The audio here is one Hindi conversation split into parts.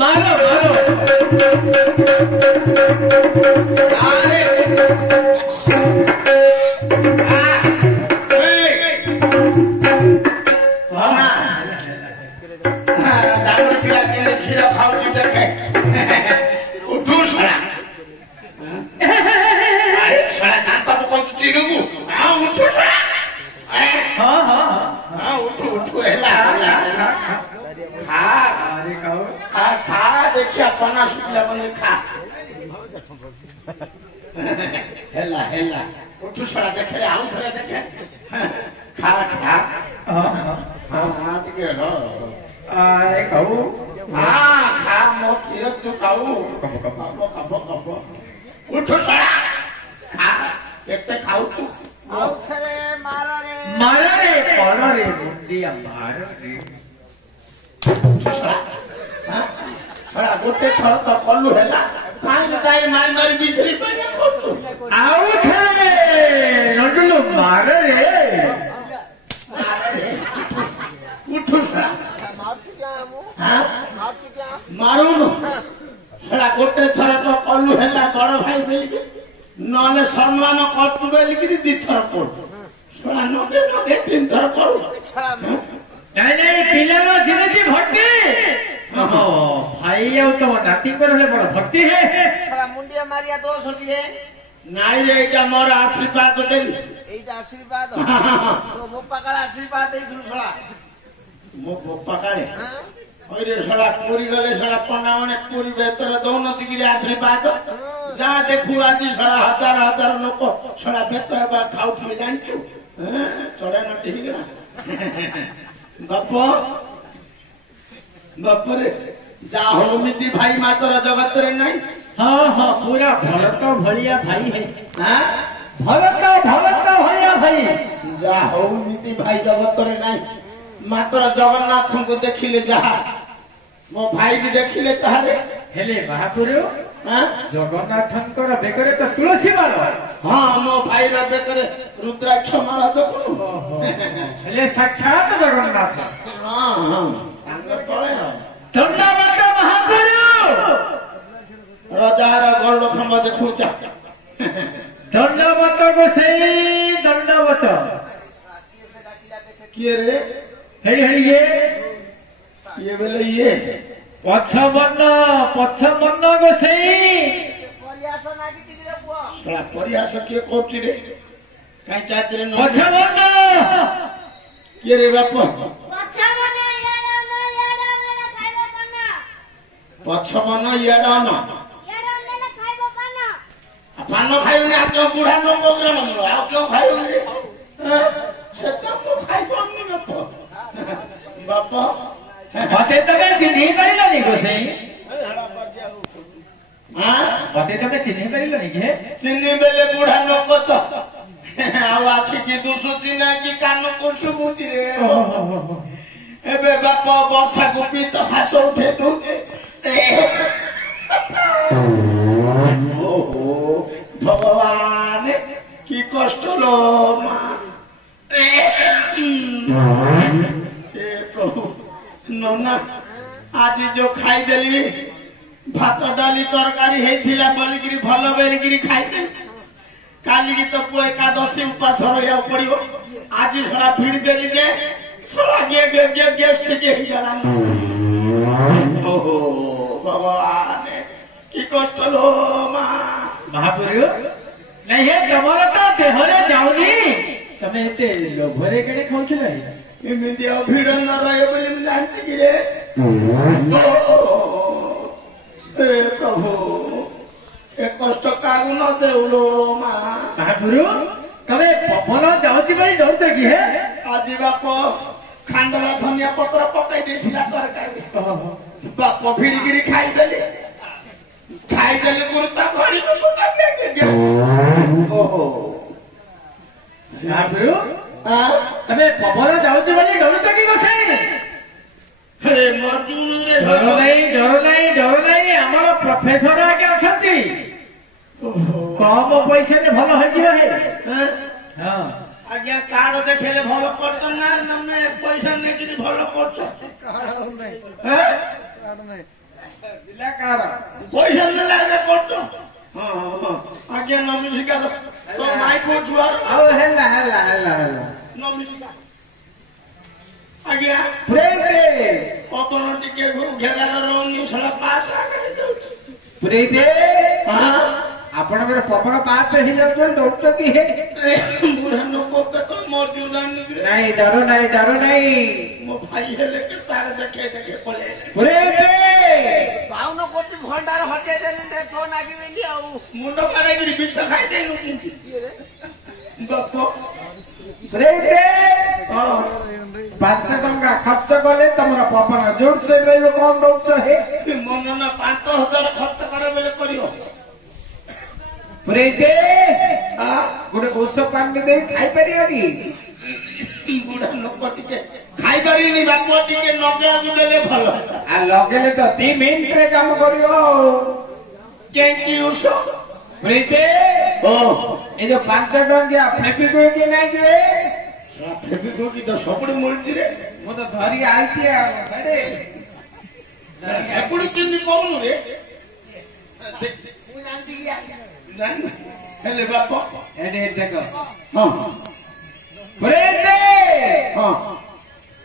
मारो मारो अरे क्षीर खाऊ देखे उठू सड़ा अरे सड़ा दांत पकड़ चिरू हाँ उठू सड़ा हाँ हाँ हाँ उठू उठू हेला खा खा खा देखिए पना शुक्ला बने खा हेला हेला उठू सड़ा देखे आउ थोड़े देखे खा खा हाँ हाँ ठीक है लो आए कहू हाँ खा मो क्षीर तू खाऊ कबो कबो कबो उठू सड़ा खा देखते खाऊ तू मारा रे पड़ो रे मुंडिया मारो रे सड़ा गोटे थर तो कलु हेला काई काई मार मार बिछड़ी पड़िया करतु आओ थे नडुलु मारो रे उठू सड़ा मारू सड़ा गोटे थर तो कलु हेला बड़ भाई बोलिकी नले सम्मान करतु बोलिकी दी थर पड़ू सड़ा नगे नगे तीन थर करू नहीं नहीं पिला में जिनकी भक्ति भाई आओ तो नाती पर है बड़ा भक्ति है साला मुंडिया मारिया दोष होती है नाई रे एटा मोर आशीर्वाद देली एटा आशीर्वाद तो बोपा का आशीर्वाद दे दूर साला मो बोपा काले ओरे सड़ा पूरी गले सड़ा पनावने पूरी बेहतर दोन दिगरी आशीर्वाद जा देखू आज सड़ा हजार हजार लोक सड़ा बेहतर बा खाऊ थी जानछु चढ़ा न ठीक ना बाप रे जा होमिति भाई मातर जगत रे नहीं हाँ हाँ पूरा भरत भलिया भाई है हां भरत भलिया भाई जा होमिति भाई जगत रे नहीं मातर जगन्नाथ को देखिले जा मो भाई भी देखिले तारे हेले महापुरु हां जगन्नाथंकर बेकरे तो तुलसी माला हां मो भाई रे बेकरे रुद्राक्ष माला देखु हेले साक्षात जगन्नाथ हां हां अंग तळे दंडवत महापुरु राजार गौड़ खंब देखु जा दंडवत गोसाई दंडवत किए रे हे ये बेले ये पछमन्न गोसाई परियास नागी तिरे बुआ सड़ा परियास किए कोठी रे काई चादरे न पछमन्न किए रे बाप पछमन याडा न पान खाइबे आ क्यों बुढ़ा न प्रोग्राम न आ क्यों खाइबे से तो खाइ पानी न तो बाप बाते तबे चिन्ही परिलो नि गोसाई हां बाते तबे चिन्ही परिलो नि के चिन्नी बेले बुढ़ा न को तो आ आखि की दुसुती ना की कान को सुबुती रे एबे बाप वर्षा गुपी तो हास उठे दू भगवान की कष्ट लो प्रभु नना आज जो खाई देली भात डाली तरकारी हेथिला बोलिकी भल बेलिकी खाई काली की तो पुआ एकादशी उपास रहा पड़ो आज सड़ा भिड़ देली जे सड़ा गेस्ट के ओहो भगवान की कष्ट लो महापुरु नहीं है तमर तो देहरे जाउनी तमे एते लोभरे केडे खाउछ रे एमिति अभिड़ न रहे बोली मैं जानती कि रे हे प्रभु ए कष्ट कागु न देउलो मा महापुरु तमे पवन जाउची बई डरते कि है आज बाप खांडला धनिया पत्र पकाई देथिला तरकारी बाप भिड़गिरी खाई देली गुरुता घड़ी में मुका के ओहो महापुरु हां तमे पवन जाउची बई डरते कि गोसाई हे मर्जुन रे डर नहीं हमर प्रोफेसर आके अछंती कम पैसा ने भल होई रहे हां आज्ञा कार्ड देखेले भल करछ ना नमे पैसा ने कि भल करछ कार्ड नहीं ପିଲା କାହାର ପଇସା ନେଲା ଆଜ୍ଞା କରୁଛ ହଁ ହଁ ଆଜ୍ଞା ନମିଶିକାର ତ ମାଇ କୋ ଛୁଆର ଆଉ ହେଲା ହେଲା ହେଲା ହେଲା ନମିଶିକା ଆଜ୍ଞା ପୁରେଇ କପଣ ଟିକେ ଘେରାର ରହୁନି ସେଟା ପାସ୍ ଆଗରେ ଯାଉଛି ପୁରେଇ ଦେ ହଁ ଆପଣଙ୍କର ପବନ ପାସ୍ ହେଇଯାଉଛନ୍ତି ଡରୁଛ କି ବୁଢା ଲୋକ କେତେ ମରିଯିଲାନି ନାଇଁ ଡର ନାହିଁ ମୋ ଭାଇ ହେଲେ କେ ତାର ଦେଖେ ପଳେଇ ପୁରେଇ ଦେ ପାଉନ କୋଟି ଭଣ୍ଡାର ହଟେଇ ଦେଲି ରେ ତୋ ନାଗିବେନି ଆଉ ମୁଣ୍ଡ କାଢେଇକିରି ବିଷ ଖାଇଦେଲୁ ବାପ ପୁରେଇ ଦେ ହଁ 5 ଟଙ୍କା ଖର୍ଚ୍ଚ କଲେ ତମର ପବନ ଜୋର ସେ ରହିବ କଣ ଦଉଛ ହେ ମନ ନା 5,000 ଖର୍ଚ୍ଚ କର ବେଲେ କରିବ ପୁରେଇ ଦେ ଗୋଟେ ଔଷଧ ପାଣି ଦେଇ ଖାଇପାରିବନି ବୁଢା ଲୋକ ଟିକେ ଖାଇପାରିନି ବାପ ଟିକେ ନଗେଇବାକୁ ଦେଲେ ଭଲ ଆଉ ଲଗେଇଲେ ତ 2 ମିନିଟରେ କାମ କରିବ କେମିତି ଉଷ ପୁରେଇ ଦେ ଓ ଏ ଯୋଉ 5 ଟଙ୍କିଆ ଫେବିକ୍ୱିକ୍ କି ନାଇଁ ଯେ ଫେବିକ୍ୱିକ୍ ତ ସବୁଠି ମିଳୁଛି ରେ ମୁଁ ତ ଧରିକି ଆଇଛି ଆଉ ସେପଟେ କେମିତି କହୁନୁ ରେ ହେଲେ ବାପ ଏଠି ଦେଖ ହଁ ପୁରେଇ ଦେ ହଁ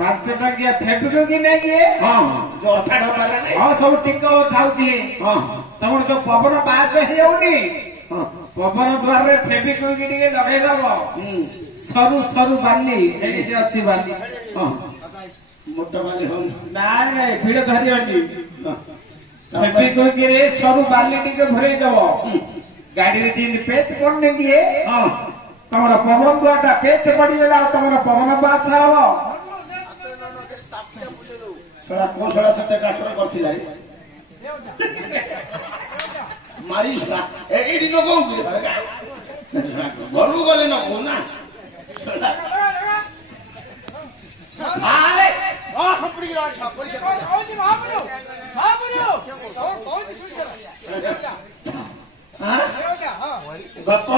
5 ଟଙ୍କିଆ ଫେବିକ୍ୱିକ୍ କି ନାଇଁ କି ହଁ ଯୋଉ ଅଠା ଡବାରେ ନାଇଁ ହଁ ସବୁ ଟିକ ଥାଉଛି ହଁ ତମର ଯୋଉ ପବନ ପାସ୍ ହେଇଯାଉନି ହଁ ପବନ ଦ୍ୱାରରେ ଫେବିକ୍ୱିକ୍ ଟିକେ ଲଗେଇଦବ ସରୁ ସରୁ ବାଲି ଏଇଠି ଅଛି ବାଲି ହଁ ମୋଟା ବାଲି ହଉ ନାଇଁ ଭିଡ ଧରିବନି ଫେବିକ୍ୱିକ୍ ରେ ସରୁ ବାଲି ଟିକେ ଭରେଇ ଦବ ଗାଡିରେ ଯେମିତି ପେଚ ପଡୁନି କି ହଁ ତମର ପବନ ଦ୍ୱାରଟା ପେଚ ପଡିଗଲା ଆଉ ତମର ପବନ ପାସ୍ ହବ ସେଟା କୌଶଳ କେତେ କାଠରେ କରିଥିଲା ମାରିସ୍ ନା ଏଇଠି ନ କହୁ ଘରକୁ ଗଲେ ନ କହୁ ନା ବାପ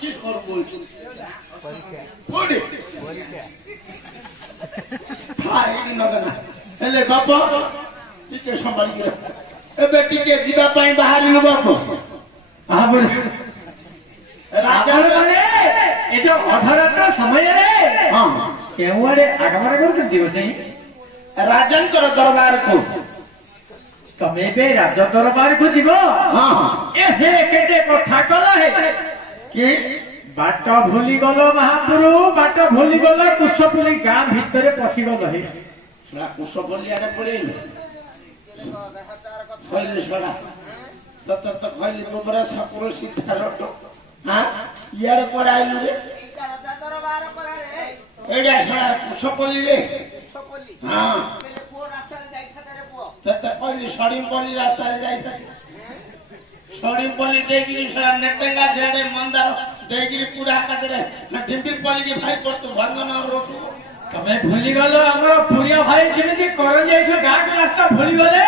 কি কর বলছি ହେଲେ ବାପ ଟିକେ ସମ୍ଭାଳିକି ଏବେ ଟିକେ ଯିବା ପାଇଁ ବାହାରିଲୁ ବାପ ଏ ଯୋଉ ଅଧରାତ୍ର ସମୟରେ କେଉଁଆଡେ ଆଗମନ କରୁଛନ୍ତି ଗୋସାଇଁ ରାଜାଙ୍କର ଦରବାରକୁ ତମେ ଏବେ ରାଜ ଦରବାରକୁ ଯିବ ହେ କେତେ କଥା କଲ ହେ କି ବାଟ ଭୁଲିଗଲ ମହାପୁରୁ ବାଟ ଭୁଲିଗଲ କୁଶପୁଲି ଗାଁ ଭିତରେ ପଶିଗଲ ହେ କୁଶ ବଲିଆରେ ପଳେଇଲୁ କହିଲି ଶଳା ତ କହିଲି ତୁମର ସପୁର ସିଦ୍ଧାର ଇଆଡେ କୁଆଡେ ଆଇଲୁ ରେ ଏଇଟା ଶଳା କୁଶ ପଲିରେ ହଁ ତତେ କହିଲି ସଡିଂପଲ୍ଲୀ ରାସ୍ତାରେ ଯାଇଥିଲି ସଡିଂପଲ୍ଲୀ ଦେଇକିରି ଶଳା ନେଟେଙ୍ଗା ଝେଡେ ମନ୍ଦାର ଦେଇକିରି ପୁରା ଏକାଥରେ ଢିମ୍ପିପଲ୍ଲୀ କି ଭାଇ ପଡୁ ଭଞ୍ଜନ ରୋଟୁ ତମେ ଭୁଲିଗଲ ଆମର ପୁରିଆ ଭାଇ ଯେମିତି କରଞ୍ଜି ଏଇଠୁ ଗାଁକୁ ରାସ୍ତା ଭୁଲିଗଲେ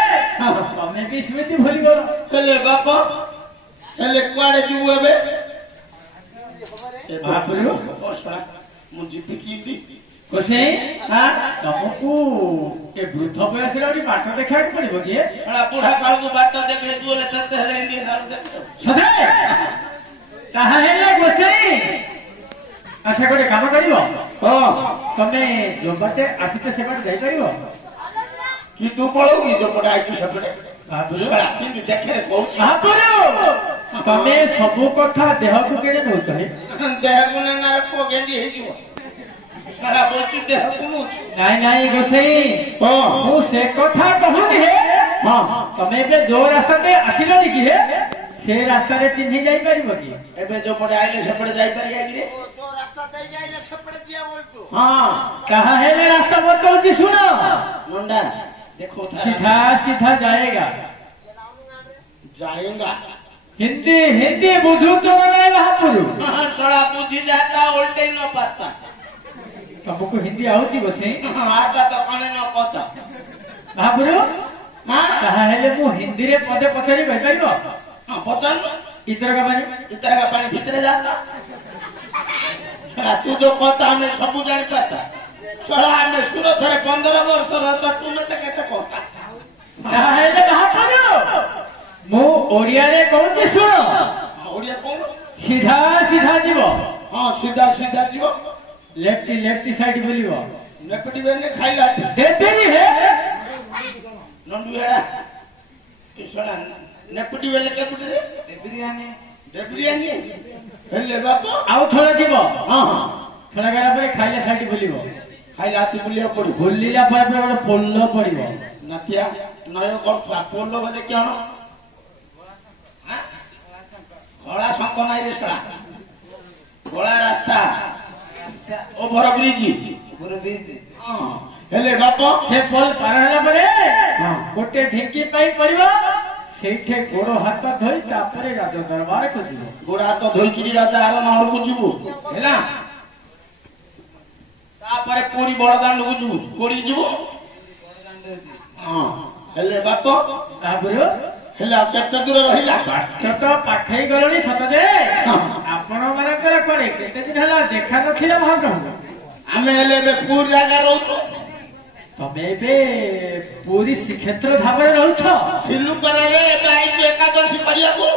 ତମେ ବି ସେମିତି ଭୁଲିଗଲ ହେଲେ ବାପ ହେଲେ କୁଆଡେ ଯିବୁ ଏବେ ମୁଁ ଯିବି କେମିତି ଗୋସାଇଁ ତମକୁ ଏ ବୃଦ୍ଧ ବୟସରେ ଗୋଟେ ବାଟ ଦେଖିବାକୁ ପଡିବ କି ବୁଢା କାଳକୁ ବାଟ ଦେଖେ ତୁଲେ ତତେ ହେଲେ ସଦେ ତାହା ହେଲେ ଗୋସାଇଁ ଆଚ୍ଛା ଗୋଟେ କାମ କରିବ ତମେ ଯୋଉ ବାଟେ ଆସିଛ ସେ ବାଟେ ଯାଇପାରିବ କି ତୁ ପଳଉ କି ଯୋଉପଟେ ଆଇଛୁ ସେପଟେ ଦେଖେ କହୁଛି ତମେ ସବୁ କଥା ଦେହକୁ କେଣେ ନଉଛ ଦେହକୁ ନା ପୁଅ ଗେଞ୍ଜି ହେଇଯିବ ଦେହକୁ ନଉଛୁ ନାଇଁ ନାଇଁ ଗୋସାଇଁ ମୁଁ ସେ କଥା କହୁନି ହେ ତମେ ଏବେ ଯୋଉ ରାସ୍ତାରେ ଆସିଲନି କି ହେ ସେ ରାସ୍ତାରେ ଚିହ୍ନି ଯାଇପାରିବ କି ଏବେ ଯୋଉପଟେ ଆଇଲେ ସେପଟେ ଯାଇପାରିବା କି कहा है मैं रास्ता बताऊँ सुनो मुंडा देखो सीधा सीधा जाएगा हिंदी हिंदी बुद्धू तो नहीं महापुरु थोड़ा बुद्धि जाता उल्टे न पड़ता तुमको हिंदी आती बसे आता तो कौन न पता महापुरु कहा है मु हिंदी रे पदे पचारि बैठो पचार इतर का पानी भीतर जाता तू जो कहता हमें सब जानी पाता हमें सूरत 15 वर्ष रहता तुम्हें तो कहते कहता ओडिया रे कहूँ शुण ओडिया कौन सीधा सीधा जीव हाँ सीधा सीधा जीव लेफ्टी लेफ्टी साइड बुलिव नेपटी बेने खाइला देदेनी है नंदू हेड़ा किसला नेपटी बेले केपटी रे बिरयानी देब्रियानी हेले बापा आउ थोड़ा जीव हां हां थोड़ा गला पर खाइला साइड बुलिव खाइला हाथी बुलिया पड़ी बुलिला पर गोटे पोल पड़िव नातिया नय करथला पोलो बोले केन गला शंख नाई रे सड़ा गला रास्ता ओभर ब्रिज पूरा बीज हेले बापा से पोल पार होला परे गोटे ढेंकी पाई पड़िव सेठे गोड़ हाथ धोई तापरे राज दरबार को जीव गोड़ा हाथ धोइकिरी राजा आर महल को जीवु हैला तापरे पूरी बड़दांड को जीवु कोड़ी जीवु हां हेले बापा तापरे हेला केते दूर रहिला छोट पाठेई गलनी सत जे आपण मानकर पड़े केते दिन हला देखा नथिला महाप्रभु आमे हेले बे पूरी जागा रहू तमे बे पूरी श्रीक्षेत्र भाव रहउछ सिल्लू करे रे बाई के एकादशी करिया को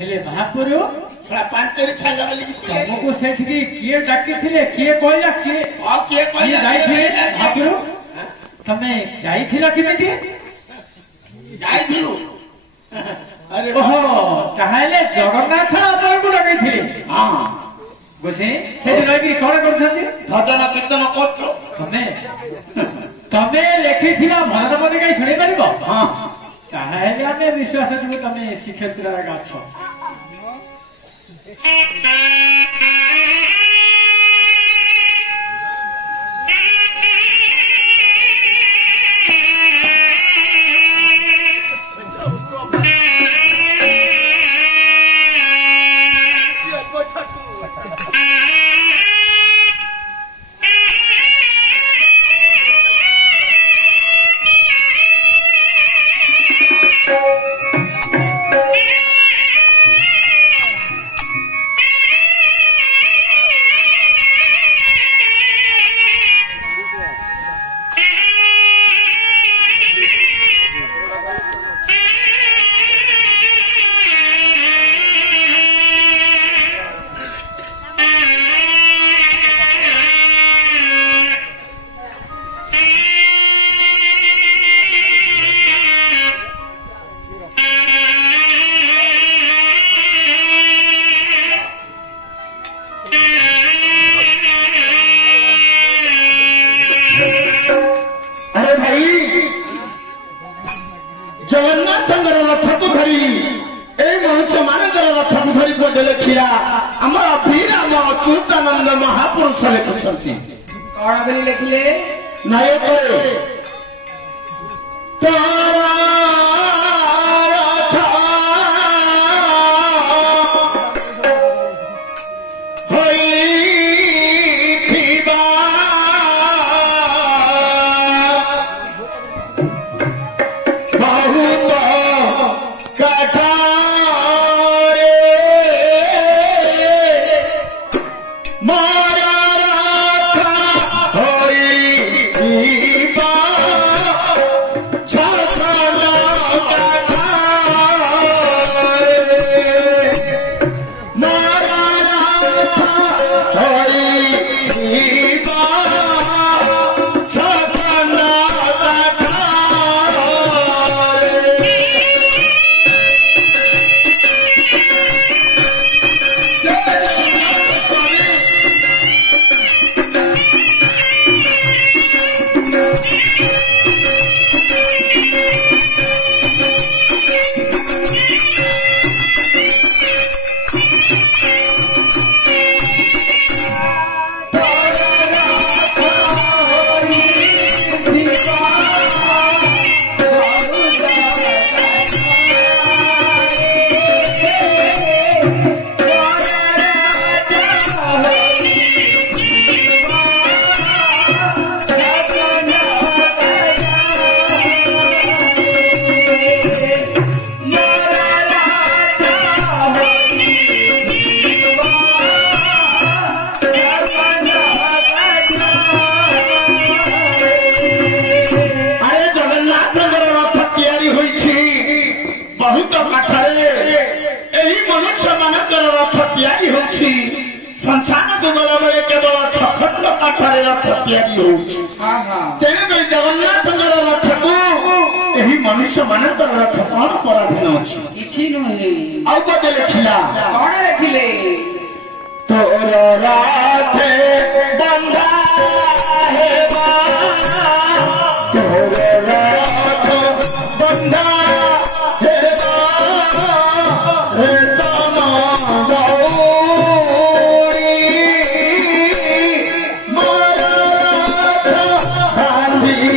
हेले महाप्रभु थोड़ा पांचरी छाइला बोली तुमको सेठ की किए डाकी थिले किए कहला किए आ के किए जाई थिले महाप्रभु तमे जाई थिला किमिति जाई थिलु अरे ओहो कहले जगन्नाथ आपण को डकै थिले हां गोसे सेठी रही कोन करथि भजन कीर्तन करछो तमे तमे लेखिथिला भजन कहीं शुणी पारिब हां कहले आमे विश्वास जो तमे श्रीक्षेत्र गाछ महापुरुष लिखुଛନ୍ତି कौन बोली लिखिले नायक तारा बहुत काठरे मनुष्य मानकर रथ तैयारी होछि संसार को गला बेले केवल 6 खंड काठरे रथ तैयारी होछि तेने गई जगन्नाथ रथ को यही मनुष्य मानकर रथ कौन पराधीन अछि किछि नहे आउ बदे लिखिला कौन लिखिले तोर राधे बंधा है तोर राधे बंधा है रे समा गौरी मारा राधा गांधी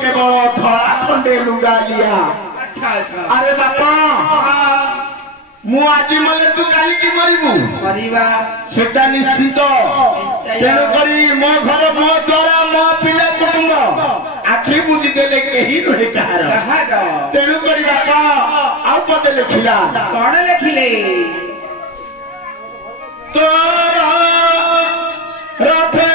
केवल धड़ा खंडे लुगा लिया अरे बापा मु आज मले तू काली की मरिबू सेटा निश्चित तेणु करी मो घर मो द्वारा मो पिला कुटुंब आखि बुझी देले केही नहे कहार तेणु करी बापा आउ पदे लिखिला कौन लिखिले तोरा रथे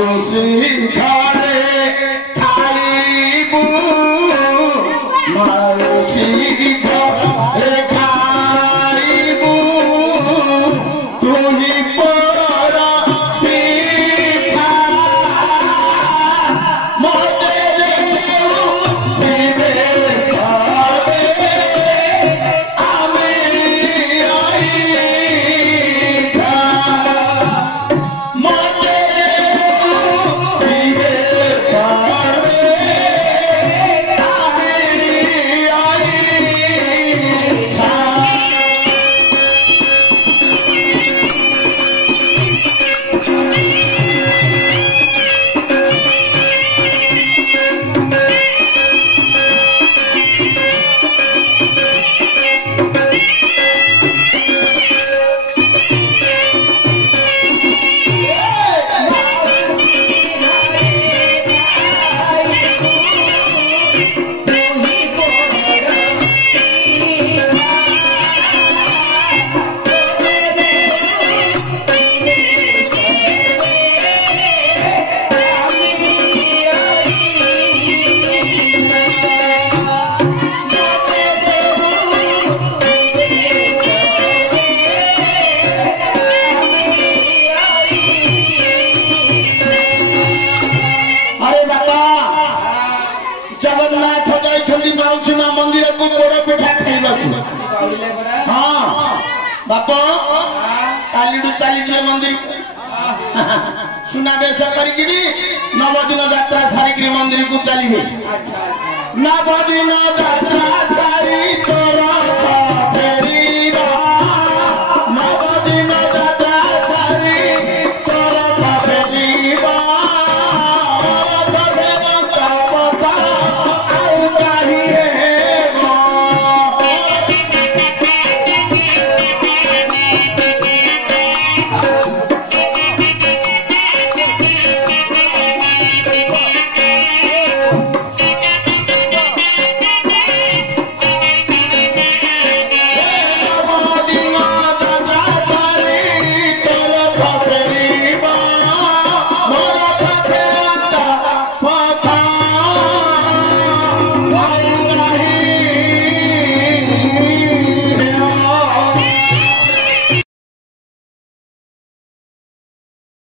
ମାଉସୀ ଘରେ ଖାଇବୁ ମାଉସୀ ଘରେ ଖାଇବୁ ତୁହି ପର ପିଠା ମତେ ଦେବେ ସବେ ଆମେ ରହିଥା ମତେ ଦେବେ ସବେ ଆମେ ରହିଥା। अरे बापा जगन्नाथ जाइछली माउसी मा मंदिर को पोड़ पिठा खाइबा हाँ बाप कालीडू चली मंदिर सुनावेश करी नवदिन यात्रा सारिकी मंदिर को चलिए नवदिन यात्रा सारी तोर